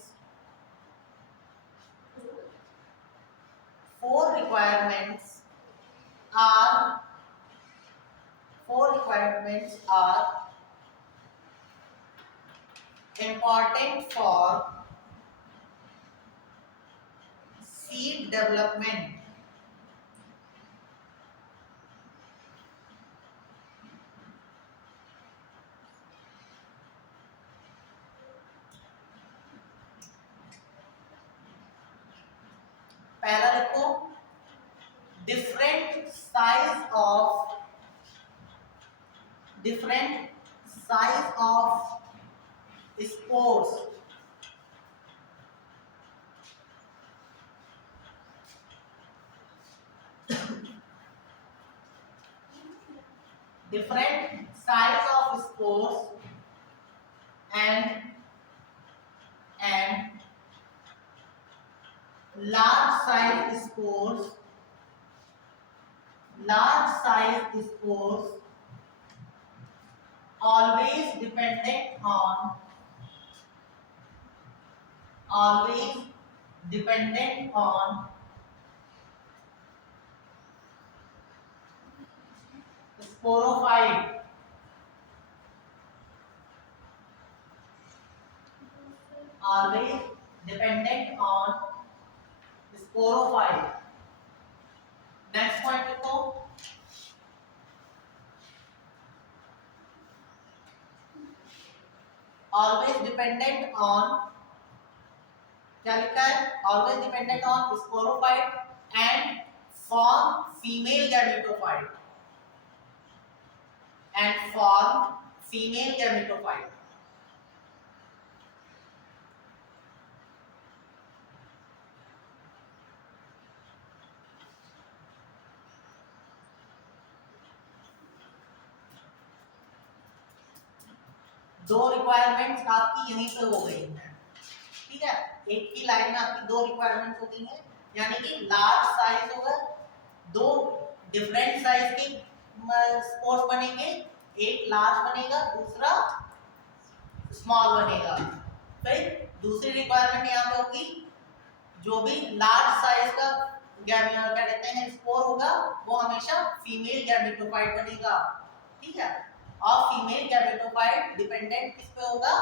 four requirements are important for seed development. पहला लिखो different size of spores. Different size of spores and large size spores always dependent on sporophyte. Always dependent on sporophyte. Next point लिखो always dependent on, क्या लिखा है, always dependent on sporophyte and form female gametophyte दो requirements आपकी यहीं पे हो गई हैं, ठीक है, एक ही लाइन में आपकी दो रिक्वायरमेंट्स हो गई हैं, यानी कि लार्ज साइज होगा, दो डिफरेंट साइज के स्पोर्स बनेंगे, एक लार्ज बनेगा दूसरा स्मॉल बनेगा। फिर दूसरी रिक्वायरमेंट यहाँ पे होगी जो भी लार्ज साइज का क्या कहते हैं स्पोर होगा वो हमेशा फीमेल गैमेटोफाइट बनेगा, ठीक है, और फीमेल गैमेटोफाइट डिपेंडेंट किस पे होगा,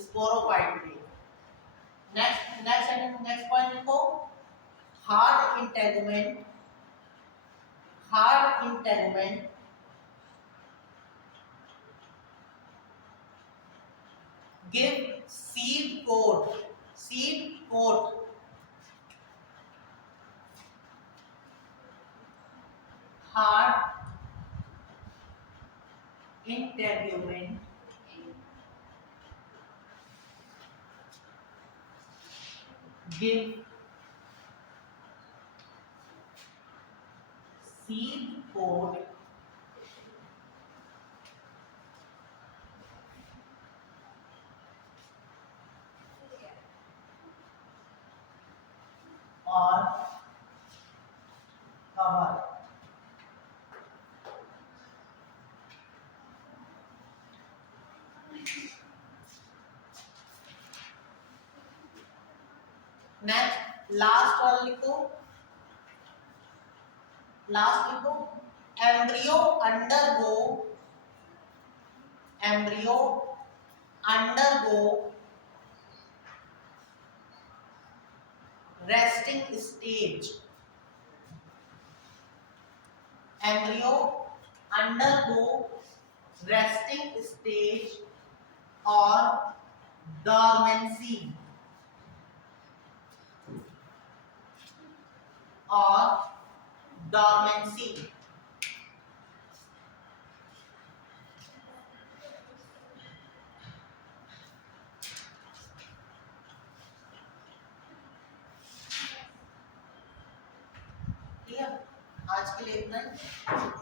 स्पोरोफाइट पे। नेक्स्ट पॉइंट लिखो hard integument give seed coat hard integument give seed coat और cover। नेक्स्ट लास्ट वाला लिखो लास्ट लिखो, embryo undergo resting stage, embryo undergo resting stage और डॉर्मेंसी ठीक है। आज के लिए इतना ही।